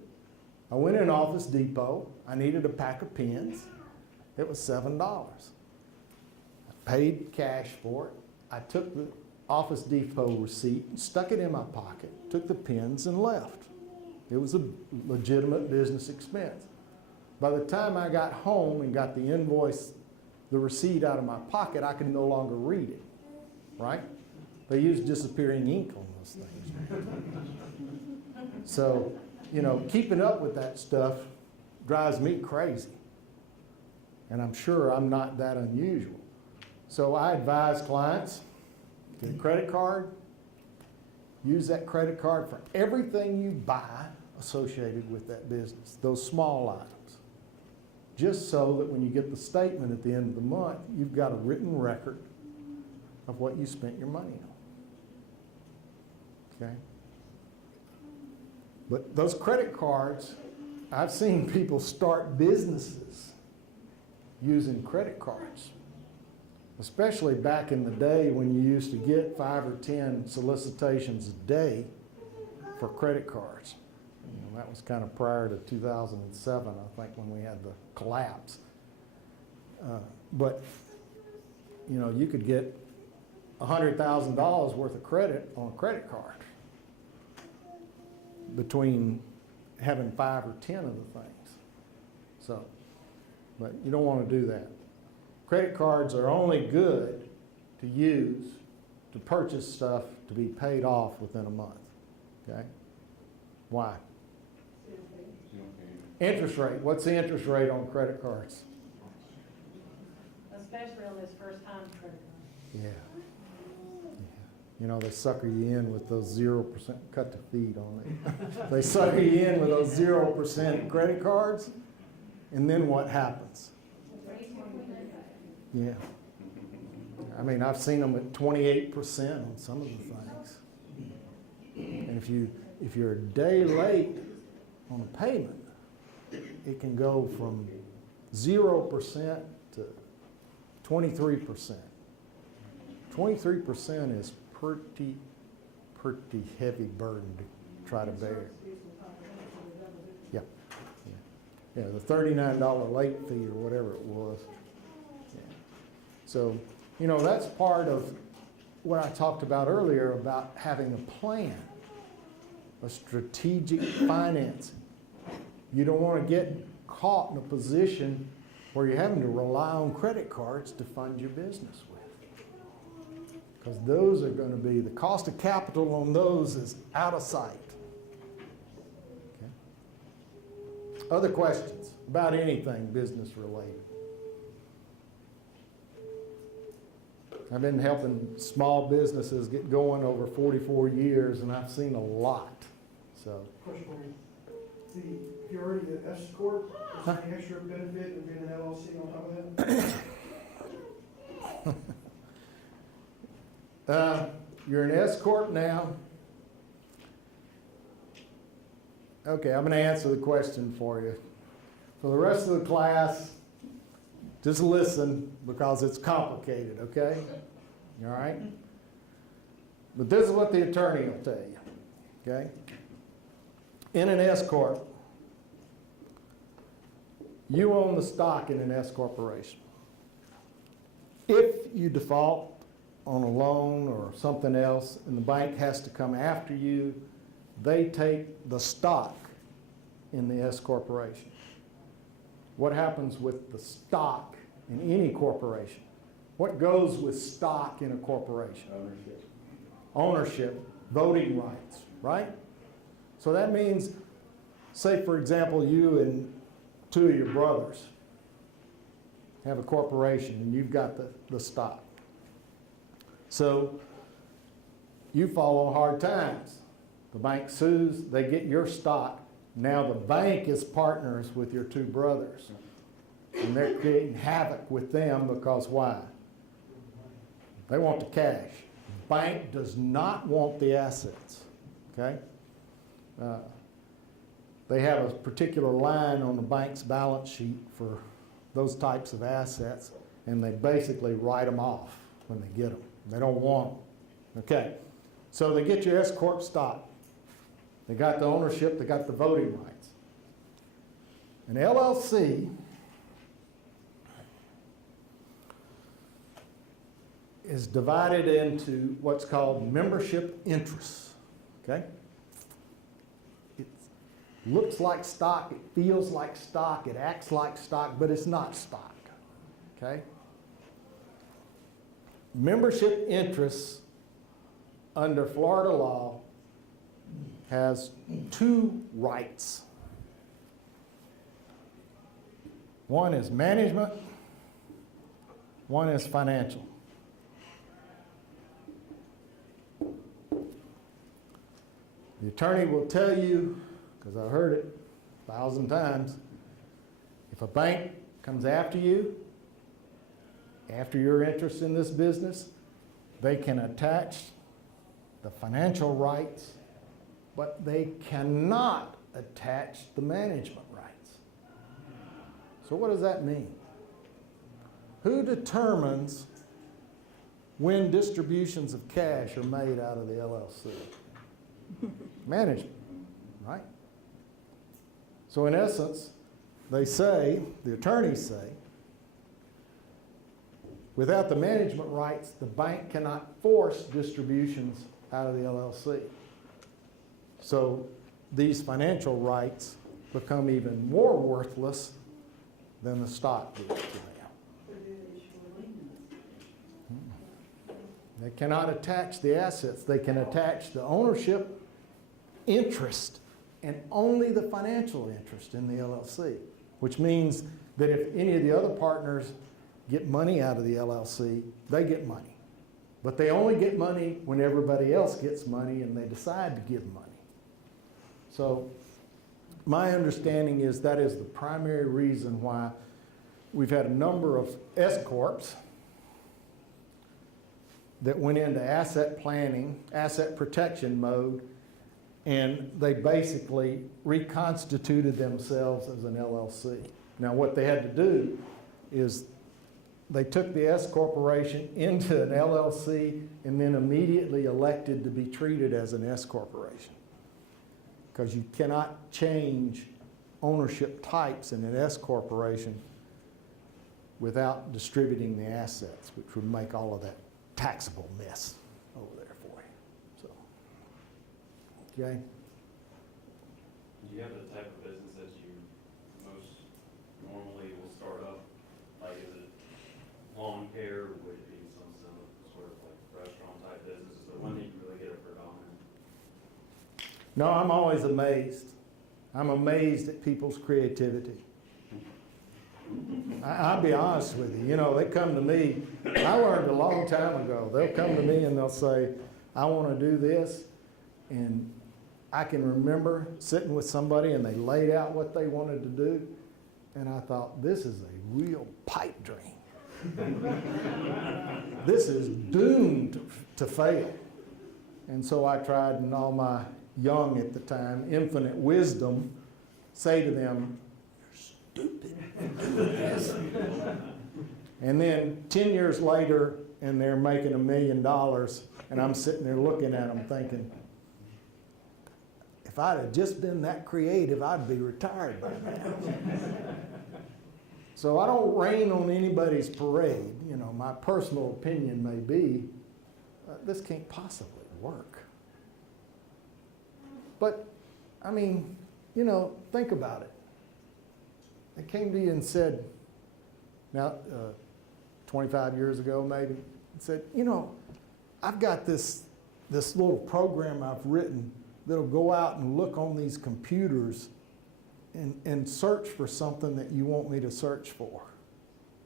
I went in Office Depot. I needed a pack of pens. It was $7. I paid cash for it. I took the Office Depot receipt, stuck it in my pocket, took the pens and left. It was a legitimate business expense. By the time I got home and got the invoice, the receipt out of my pocket, I could no longer read it, right? They use disappearing ink on those things. So, you know, keeping up with that stuff drives me crazy. And I'm sure I'm not that unusual. So I advise clients, get a credit card, use that credit card for everything you buy associated with that business, those small items. Just so that when you get the statement at the end of the month, you've got a written record of what you spent your money on. Okay? But those credit cards, I've seen people start businesses using credit cards, especially back in the day when you used to get 5 or 10 solicitations a day for credit cards. You know, that was kind of prior to 2007, I think, when we had the collapse. But, you know, you could get $100,000 worth of credit on a credit card between having 5 or 10 of the things. So, but you don't want to do that. Credit cards are only good to use to purchase stuff to be paid off within a month. Okay? Why? Interest rate. What's the interest rate on credit cards? Especially on this first time credit card. Yeah. You know, they sucker you in with those 0%, cut the feed on it. They sucker you in with those 0% credit cards, and then what happens? Yeah. I mean, I've seen them at 28% on some of the things. And if you're a day late on a payment, it can go from 0% to 23%. 23% is pretty heavy burden to try to bear. Yeah. Yeah, the $39 late fee or whatever it was. Yeah. So, you know, that's part of what I talked about earlier about having a plan, a strategic financing. You don't want to get caught in a position where you're having to rely on credit cards to fund your business with. Because those are going to be, the cost of capital on those is out of sight. Okay. Other questions about anything business related? I've been helping small businesses get going over 44 years, and I've seen a lot. So, Question for you. If you're already an S corp, is there any extra benefit of being an LLC on top of that? You're an S corp now. Okay, I'm going to answer the question for you. For the rest of the class, just listen because it's complicated, okay? All right? But this is what the attorney will tell you, okay? In an S corp, you own the stock in an S corporation. If you default on a loan or something else and the bank has to come after you, they take the stock in the S corporation. What happens with the stock in any corporation? What goes with stock in a corporation? Ownership. Ownership, voting rights, right? So that means, say for example, you and two of your brothers have a corporation and you've got the stock. So you fall on hard times. The bank sues, they get your stock. Now the bank is partners with your two brothers. And they're creating havoc with them because why? They want the cash. Bank does not want the assets, okay? They have a particular line on the bank's balance sheet for those types of assets, and they basically write them off when they get them. They don't want them. Okay, so they get your S corp stock. They got the ownership, they got the voting rights. An LLC is divided into what's called membership interests, okay? It looks like stock, it feels like stock, it acts like stock, but it's not stock, okay? Membership interests under Florida law has two rights. One is management, one is financial. The attorney will tell you, because I heard it 1,000 times, if a bank comes after you, after your interest in this business, they can attach the financial rights, but they cannot attach the management rights. So what does that mean? Who determines when distributions of cash are made out of the LLC? Management, right? So in essence, they say, the attorneys say, without the management rights, the bank cannot force distributions out of the LLC. So these financial rights become even more worthless than the stock is to them. They cannot attach the assets. They can attach the ownership interest and only the financial interest in the LLC, which means that if any of the other partners get money out of the LLC, they get money. But they only get money when everybody else gets money and they decide to give money. So my understanding is that is the primary reason why we've had a number of S corps that went into asset planning, asset protection mode, and they basically reconstituted themselves as an LLC. Now what they had to do is they took the S corporation into an LLC and then immediately elected to be treated as an S corporation. Because you cannot change ownership types in an S corporation without distributing the assets, which would make all of that taxable mess over there for you. So, okay. Do you have the type of business that you most normally will start up? Like, is it lawn care, would it be some sort of like restaurant type business? Is the one that you really get a predominant? No, I'm always amazed. I'm amazed at people's creativity. I'll be honest with you. You know, they come to me. I learned a long time ago. They'll come to me and they'll say, I want to do this. And I can remember sitting with somebody and they laid out what they wanted to do. And I thought, this is a real pipe dream. This is doomed to fail. And so I tried, in all my young at the time, infinite wisdom, say to them, you're stupid. And then 10 years later, and they're making $1 million, and I'm sitting there looking at them thinking, if I'd have just been that creative, I'd be retired by now. So I don't rain on anybody's parade. You know, my personal opinion may be, this can't possibly work. But, I mean, you know, think about it. They came to you and said, now, 25 years ago maybe, and said, you know, I've got this little program I've written that'll go out and look on these computers and search for something that you want me to search for.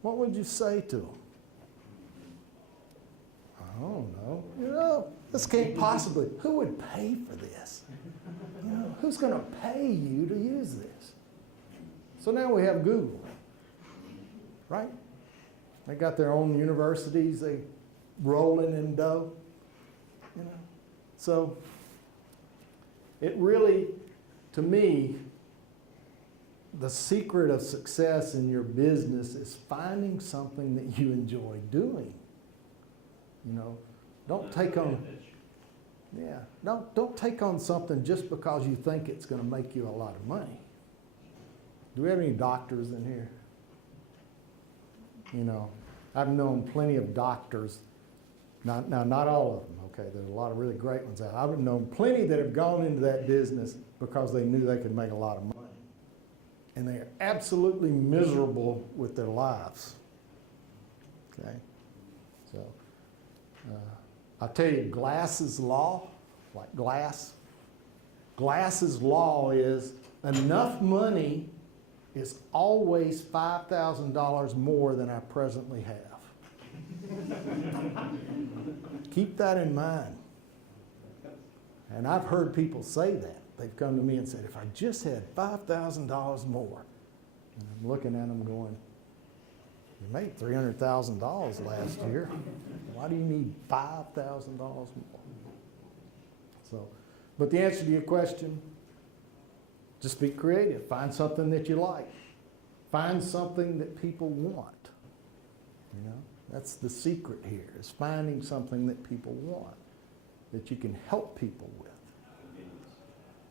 What would you say to them? I don't know. You know, this can't possibly, who would pay for this? You know, who's going to pay you to use this? So now we have Google, right? They got their own universities, they rolling in dough, you know. So it really, to me, the secret of success in your business is finding something that you enjoy doing. You know, don't take on, yeah, don't take on something just because you think it's going to make you a lot of money. Do we have any doctors in here? You know, I've known plenty of doctors, not all of them, okay, there's a lot of really great ones out. I've known plenty that have gone into that business because they knew they could make a lot of money. And they are absolutely miserable with their lives, okay? So, I'll tell you, Glass's law, like glass. Glass's law is enough money is always $5,000 more than I presently have. Keep that in mind. And I've heard people say that. They've come to me and said, if I just had $5,000 more. And I'm looking at them going, you made $300,000 last year. Why do you need $5,000 more? So, but the answer to your question, just be creative. Find something that you like. Find something that people want. You know, that's the secret here, is finding something that people want, that you can help people with.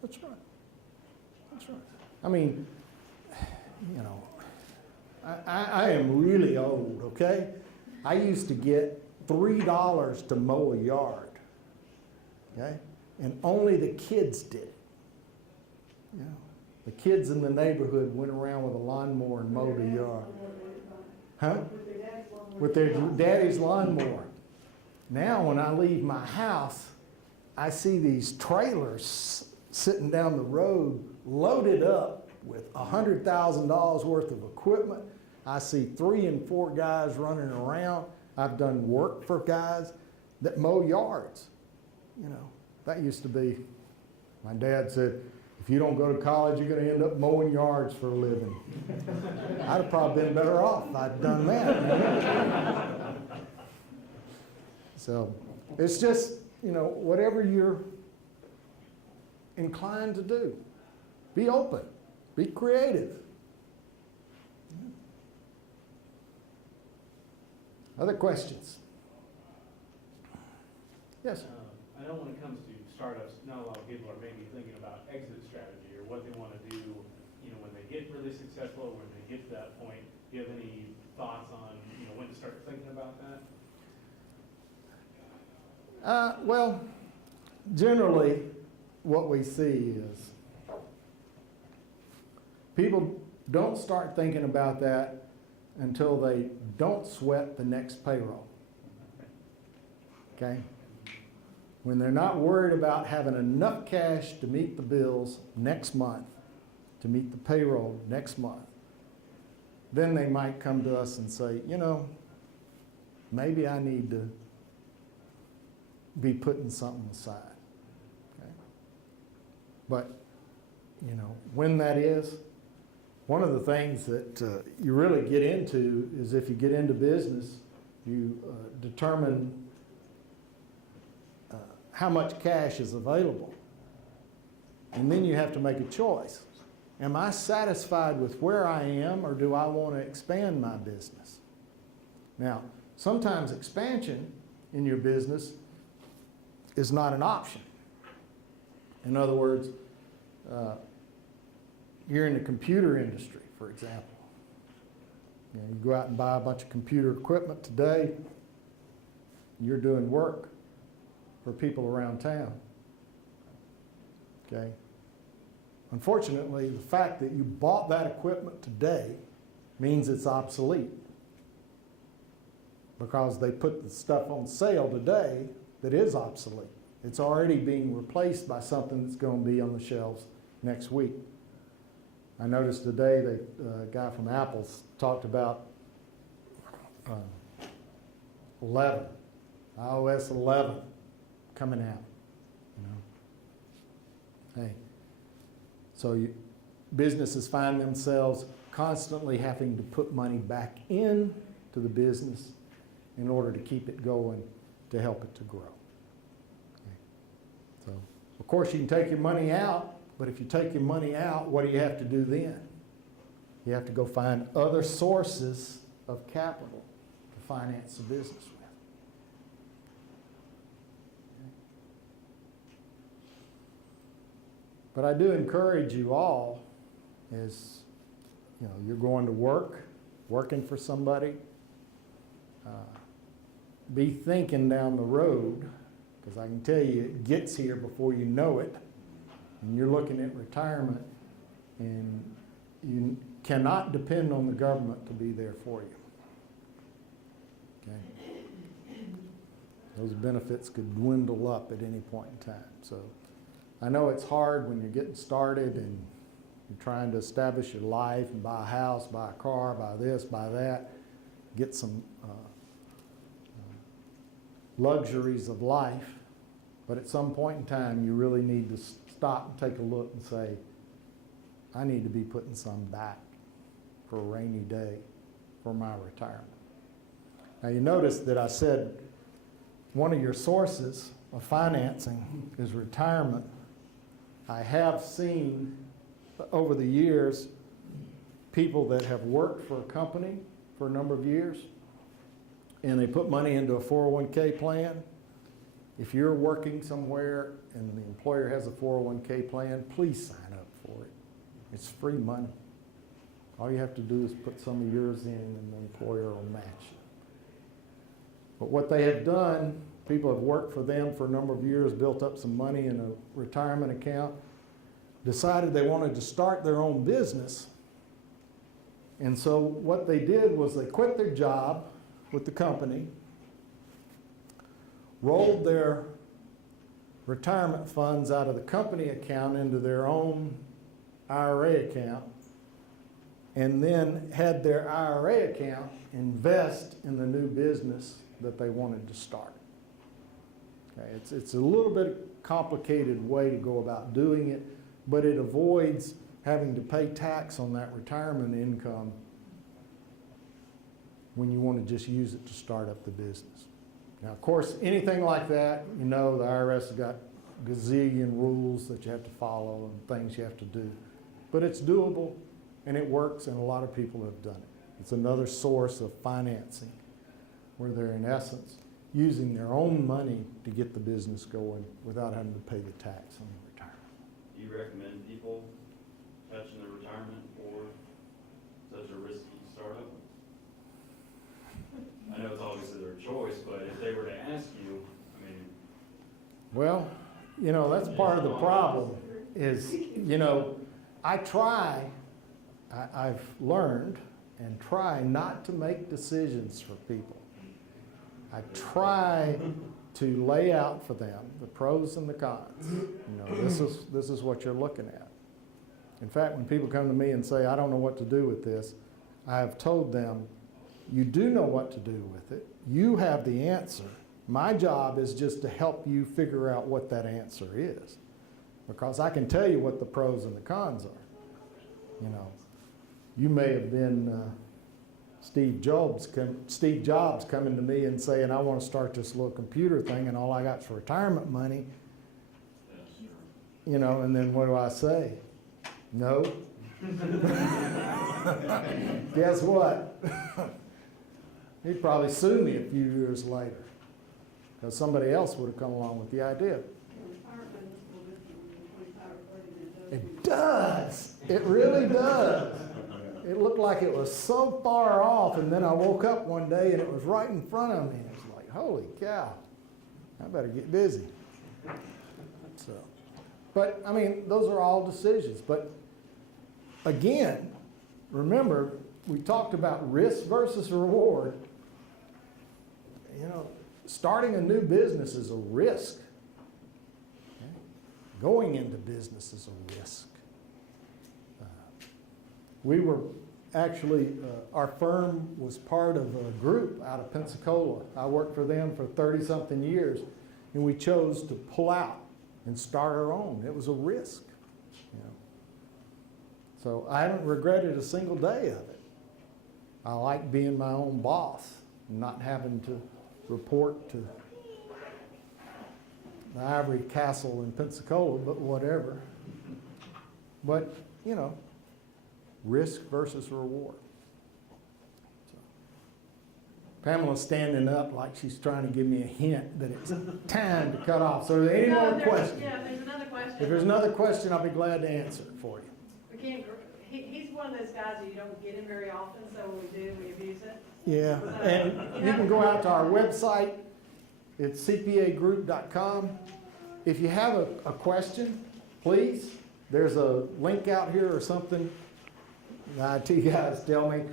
That's right. That's right. I mean, you know, I am really old, okay? I used to get $3 to mow a yard, okay? And only the kids did it. You know, the kids in the neighborhood went around with a lawnmower and mowed a yard. Huh? With their daddy's lawnmower. Now when I leave my house, I see these trailers sitting down the road loaded up with $100,000 worth of equipment. I see 3 and 4 guys running around. I've done work for guys that mow yards. You know, that used to be, my dad said, if you don't go to college, you're going to end up mowing yards for a living. I'd have probably been better off if I'd done that. So it's just, you know, whatever you're inclined to do, be open, be creative. Other questions? Yes? I know when it comes to startups, not a lot of people are maybe thinking about exit strategy or what they want to do, you know, when they get really successful, or when they get to that point. Do you have any thoughts on, you know, when to start thinking about that? Well, generally, what we see is people don't start thinking about that until they don't sweat the next payroll. Okay? When they're not worried about having enough cash to meet the bills next month, to meet the payroll next month, then they might come to us and say, you know, maybe I need to be putting something aside. Okay? But, you know, when that is, one of the things that you really get into is if you get into business, you determine how much cash is available. And then you have to make a choice. Am I satisfied with where I am, or do I want to expand my business? Now, sometimes expansion in your business is not an option. In other words, you're in the computer industry, for example. You know, you go out and buy a bunch of computer equipment today, you're doing work for people around town. Okay? Unfortunately, the fact that you bought that equipment today means it's obsolete, because they put the stuff on sale today that is obsolete. It's already being replaced by something that's going to be on the shelves next week. I noticed today that a guy from Apple's talked about 11, iOS 11 coming out. You know? Hey, so businesses find themselves constantly having to put money back in to the business in order to keep it going, to help it to grow. Okay. So, of course, you can take your money out, but if you take your money out, what do you have to do then? You have to go find other sources of capital to finance the business with. But I do encourage you all, as you know, you're going to work, working for somebody, be thinking down the road, because I can tell you it gets here before you know it, and you're looking at retirement, and you cannot depend on the government to be there for you. Okay? Those benefits could dwindle up at any point in time. So I know it's hard when you're getting started and you're trying to establish your life and buy a house, buy a car, buy this, buy that, get some luxuries of life. But at some point in time, you really need to stop and take a look and say, I need to be putting some back for a rainy day for my retirement. Now you notice that I said one of your sources of financing is retirement. I have seen over the years people that have worked for a company for a number of years, and they put money into a 401k plan. If you're working somewhere and the employer has a 401k plan, please sign up for it. It's free money. All you have to do is put some of yours in and the employer will match it. But what they have done, people have worked for them for a number of years, built up some money in a retirement account, decided they wanted to start their own business. And so what they did was they quit their job with the company, rolled their retirement funds out of the company account into their own IRA account, and then had their IRA account invest in the new business that they wanted to start. Okay, it's a little bit complicated way to go about doing it, but it avoids having to pay tax on that retirement income when you want to just use it to start up the business. Now, of course, anything like that, you know, the IRS has got gazillion rules that you have to follow and things you have to do. But it's doable, and it works, and a lot of people have done it. It's another source of financing where they're in essence using their own money to get the business going without having to pay the tax on the retirement. Do you recommend people touching their retirement for such a risky startup? I know it's obviously their choice, but if they were to ask you, I mean. Well, you know, that's part of the problem is, you know, I've learned and try not to make decisions for people. I try to lay out for them the pros and the cons. You know, this is what you're looking at. In fact, when people come to me and say, I don't know what to do with this, I have told them, you do know what to do with it. You have the answer. My job is just to help you figure out what that answer is. Because I can tell you what the pros and the cons are. You know, you may have been Steve Jobs coming to me and saying, I want to start this little computer thing and all I got is retirement money. You know, and then what do I say? No. Guess what? He'd probably sue me a few years later because somebody else would have come along with the idea. Retirement is a little different than 25 or 30 than It does. It really does. It looked like it was so far off, and then I woke up one day and it was right in front of me. It was like, holy cow, I better get busy. So, but I mean, those are all decisions. But again, remember, we talked about risk versus reward. You know, starting a new business is a risk. Okay? Going into business is a risk. We were actually, our firm was part of a group out of Pensacola. I worked for them for 30-something years, and we chose to pull out and start our own. It was a risk. You know. So I haven't regretted a single day of it. I like being my own boss and not having to report to the Ivory Castle in Pensacola, but whatever. But, you know, risk versus reward. So, Pamela's standing up like she's trying to give me a hint that it's time to cut off. So are there any more questions? Yeah, there's another question. If there's another question, I'll be glad to answer it for you. We can't, he's one of those guys that you don't get him very often, so when we do, we abuse it. Yeah, and you can go out to our website. It's cpagroup.com. If you have a question, please, there's a link out here or something. The IT guys tell me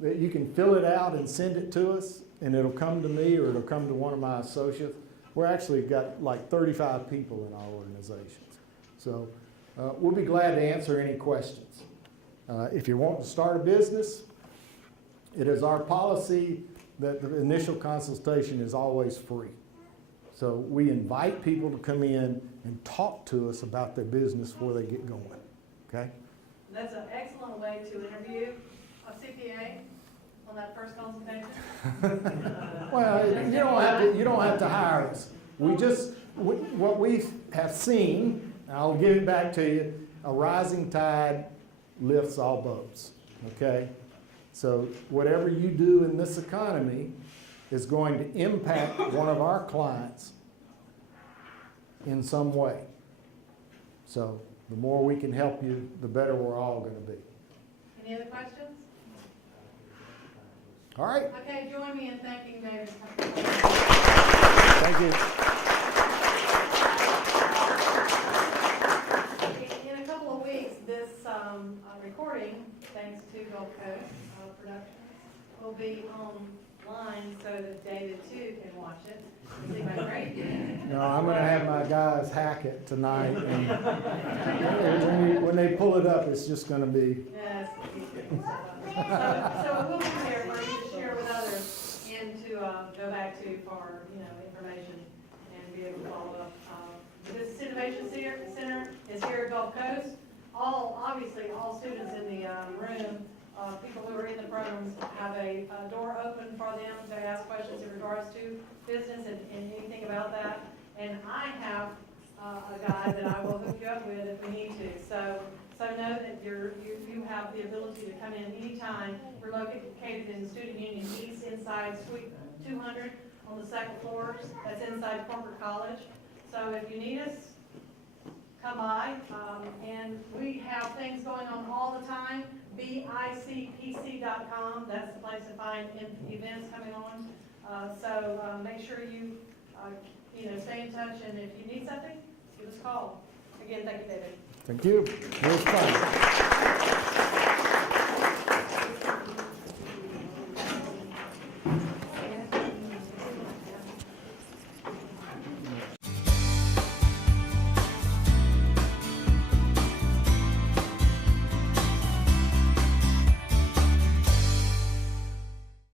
that you can fill it out and send it to us, and it'll come to me or it'll come to one of my associates. We're actually got like 35 people in our organizations. So we'll be glad to answer any questions. If you want to start a business, it is our policy that the initial consultation is always free. So we invite people to come in and talk to us about their business before they get going, okay? That's an excellent way to interview a CPA on that first consultation. Well, you don't have to hire us. What we have seen, and I'll give it back to you, a rising tide lifts all boats, okay? So whatever you do in this economy is going to impact one of our clients in some way. So the more we can help you, the better we're all going to be. Any other questions? All right. Okay, join me in thanking David. Thank you. In a couple of weeks, this recording, thanks to Gulf Coast Productions, will be online so that David too can watch it. See my great. No, I'm going to have my guys hack it tonight. And when they pull it up, it's just going to be. Yes. So we'll be there for you to share with others and to go back to for information and be able to follow up. The Business Innovation Center is here at Gulf Coast. Obviously, all students in the room, people who are in the programs, have a door open for them to ask questions in regards to business and anything about that. And I have a guy that I will hook you up with if we need to. So So know that you have the ability to come in anytime. We're located in Student Union East inside Suite 200 on the second floor. That's inside Corporate College. So if you need us, come by. And we have things going on all the time. BICPC.com, that's the place to find events coming on. So make sure you, stay in touch, and if you need something, give us a call. Again, thank you, David. Thank you. It was fun.